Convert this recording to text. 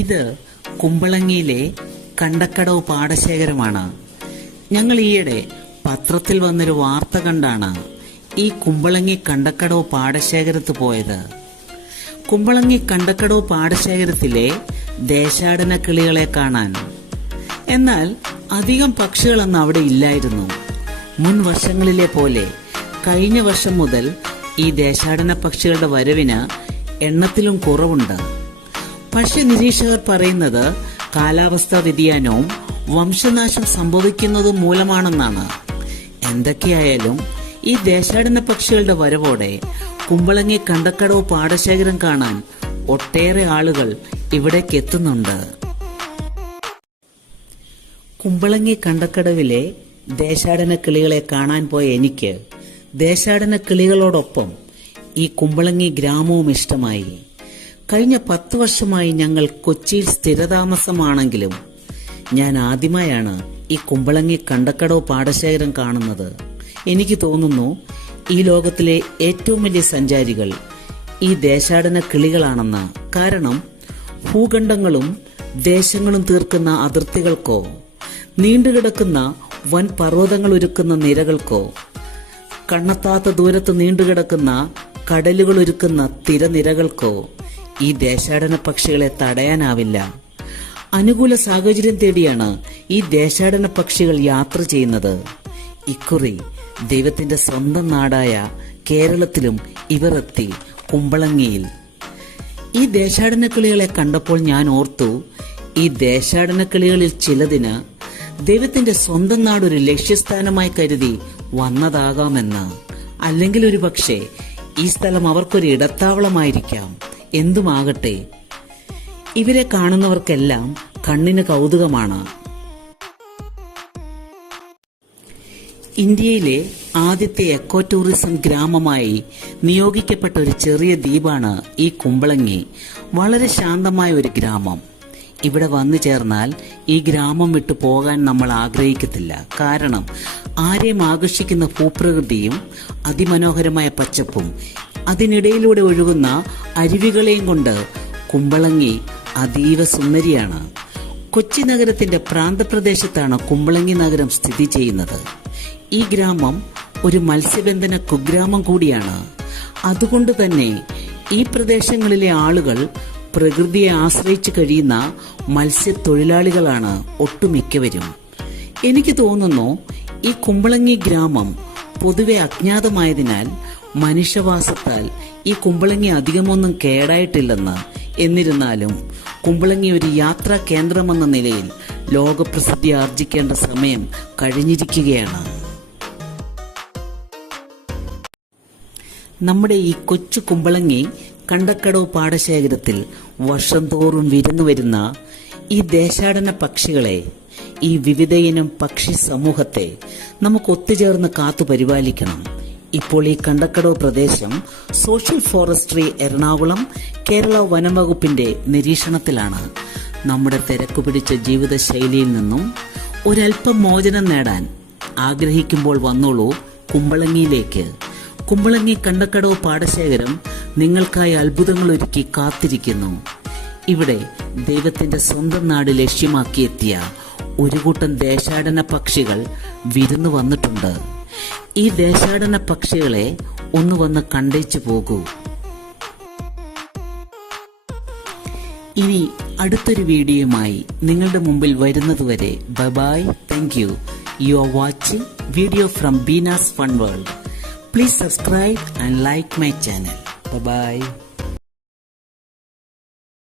ഇത് കുമ്പളങ്ങിയിലെ കണ്ടക്കടവ് പാടശേഖരമാണ്. ഞങ്ങൾ ഈയിടെ പത്രത്തിൽ വന്നൊരു വാർത്ത കണ്ടാണ് ഈ കുമ്പളങ്ങി കണ്ടക്കടവ് പാടശേഖരത്ത് പോയത്. കുമ്പളങ്ങി കണ്ടക്കടവ് പാടശേഖരത്തിലെ ദേശാടന കിളികളെ കാണാൻ. എന്നാൽ അധികം പക്ഷികളൊന്നും അവിടെ ഇല്ലായിരുന്നു. മുൻ വർഷങ്ങളിലെ പോലെ കഴിഞ്ഞ വർഷം മുതൽ ഈ ദേശാടന പക്ഷികളുടെ വരവിന് എണ്ണത്തിലും കുറവുണ്ട്. പക്ഷി നിരീക്ഷകർ പറയുന്നത് കാലാവസ്ഥാ വ്യതിയാനവും വംശനാശം സംഭവിക്കുന്നതും മൂലമാണെന്നാണ്. എന്തൊക്കെയായാലും ഈ ദേശാടന പക്ഷികളുടെ വരവോടെ കുമ്പളങ്ങി കണ്ടക്കടവ് പാടശേഖരം കാണാൻ ഒട്ടേറെ ആളുകൾ ഇവിടേക്ക് എത്തുന്നുണ്ട്. കുമ്പളങ്ങി കണ്ടക്കടവിലെ ദേശാടന കിളികളെ കാണാൻ പോയ എനിക്ക് ദേശാടന കിളികളോടൊപ്പം ഈ കുമ്പളങ്ങി ഗ്രാമവും ഇഷ്ടമായി. കഴിഞ്ഞ 10 വർഷമായി ഞങ്ങൾ കൊച്ചിയിൽ സ്ഥിരതാമസമാണെങ്കിലും ഞാൻ ആദ്യമായാണ് ഈ കുമ്പളങ്ങി കണ്ടക്കടവ് പാടശേഖരം കാണുന്നത്. എനിക്ക് തോന്നുന്നു ഈ ലോകത്തിലെ ഏറ്റവും വലിയ സഞ്ചാരികൾ ഈ ദേശാടന കിളികളാണെന്ന്. കാരണം ഭൂഖണ്ഡങ്ങളും ദേശങ്ങളും തീർക്കുന്ന അതിർത്തികൾക്കോ നീണ്ടുകിടക്കുന്ന വൻ പർവ്വതങ്ങൾ ഒരുക്കുന്ന നിരകൾക്കോ കണ്ണെത്താത്ത ദൂരത്ത് നീണ്ടുകിടക്കുന്ന കടലുകൾ ഒരുക്കുന്ന തിരനിരകൾക്കോ ഈ ദേശാടന പക്ഷികളെ തടയാനാവില്ല. അനുകൂല സാഹചര്യം തേടിയാണ് ഈ ദേശാടന പക്ഷികൾ യാത്ര ചെയ്യുന്നത്. ഇക്കുറി ദൈവത്തിന്റെ സ്വന്തം നാടായ കേരളത്തിലും ഇവർ എത്തി കുമ്പളങ്ങിയിൽ. ഈ ദേശാടന കിളികളെ കണ്ടപ്പോൾ ഞാൻ ഓർത്തു, ഈ ദേശാടന കിളികളിൽ ചിലതിന് ദൈവത്തിന്റെ സ്വന്തം നാടൊരു ലക്ഷ്യസ്ഥാനമായി കരുതി വന്നതാകാമെന്ന്. അല്ലെങ്കിൽ ഒരു പക്ഷേ ഈ സ്ഥലം അവർക്കൊരു ഇടത്താവളമായിരിക്കാം. എന്തുമാകട്ടെ, ഇവരെ കാണുന്നവർക്കെല്ലാം കണ്ണിന് കൗതുകമാണ്. ഇന്ത്യയിലെ ആദ്യത്തെ എക്കോ ടൂറിസം ഗ്രാമമായി നിയോഗിക്കപ്പെട്ട ഒരു ചെറിയ ദ്വീപാണ് ഈ കുമ്പളങ്ങി. വളരെ ശാന്തമായ ഒരു ഗ്രാമം. ഇവിടെ വന്നു ചേർന്നാൽ ഈ ഗ്രാമം വിട്ടു പോകാൻ നമ്മൾ ആഗ്രഹിക്കത്തില്ല. കാരണം ആരെയും ആകർഷിക്കുന്ന ഭൂപ്രകൃതിയും അതിമനോഹരമായ പച്ചപ്പും അതിനിടയിലൂടെ ഒഴുകുന്ന അരുവികളെയും കൊണ്ട് കുമ്പളങ്ങി അതീവ സുന്ദരിയാണ്. കൊച്ചി നഗരത്തിന്റെ പ്രാന്തപ്രദേശത്താണ് കുമ്പളങ്ങി നഗരം സ്ഥിതി ചെയ്യുന്നത്. ഈ ഗ്രാമം ഒരു മത്സ്യബന്ധന കുഗ്രാമം കൂടിയാണ്. അതുകൊണ്ട് തന്നെ ഈ പ്രദേശങ്ങളിലെ ആളുകൾ പ്രകൃതിയെ ആശ്രയിച്ചു കഴിയുന്ന മത്സ്യത്തൊഴിലാളികളാണ് ഒട്ടുമിക്കവരും. എനിക്ക് തോന്നുന്നു ഈ കുമ്പളങ്ങി ഗ്രാമം പൊതുവെ അജ്ഞാതമായതിനാൽ മനുഷ്യവാസത്താൽ ഈ കുമ്പളങ്ങി അധികമൊന്നും കേടായിട്ടില്ലെന്ന്. എന്നിരുന്നാലും കുമ്പളങ്ങി ഒരു യാത്രാ കേന്ദ്രമെന്ന നിലയിൽ ലോകപ്രസിദ്ധി ആർജിക്കേണ്ട സമയം കഴിഞ്ഞിരിക്കുകയാണ്. നമ്മുടെ ഈ കൊച്ചു കുമ്പളങ്ങി കണ്ടക്കടവ് പാടശേഖരത്തിൽ വർഷം തോറും വിരുന്നു വരുന്ന ഈ ദേശാടന പക്ഷികളെ, ഈ വിവിധയിനം പക്ഷി സമൂഹത്തെ നമുക്ക് ഒത്തുചേർന്ന് കാത്തു പരിപാലിക്കണം. ഇപ്പോൾ ഈ കണ്ടക്കടവ് പ്രദേശം സോഷ്യൽ ഫോറസ്ട്രി എറണാകുളം കേരള വനം വകുപ്പിന്റെ നിരീക്ഷണത്തിലാണ്. നമ്മുടെ തിരക്കുപിടിച്ച ജീവിതശൈലിയിൽ നിന്നും ഒരൽപ്പം മോചനം നേടാൻ ആഗ്രഹിക്കുമ്പോൾ വന്നോളൂ കുമ്പളങ്ങിയിലേക്ക്. കുമ്പളങ്ങി കണ്ടക്കടവ് പാടശേഖരം നിങ്ങൾക്കായി അത്ഭുതങ്ങൾ ഒരുക്കി കാത്തിരിക്കുന്നു. ഇവിടെ ദൈവത്തിന്റെ സ്വന്തം നാട് ലക്ഷ്യമാക്കിയെത്തിയ ഒരു കൂട്ടം ദേശാടന പക്ഷികൾ വിരുന്നു വന്നിട്ടുണ്ട്. ഈ ദേശാടന പക്ഷികളെ ഒന്ന് വന്ന് കണ്ടേച്ചു പോകൂ. ഇനി അടുത്തൊരു വീഡിയോയുമായി നിങ്ങളുടെ മുമ്പിൽ വരുന്നതുവരെ bye bye. Thank you. You are watching video from Beena's fun world. Please subscribe and like my channel. Bye bye.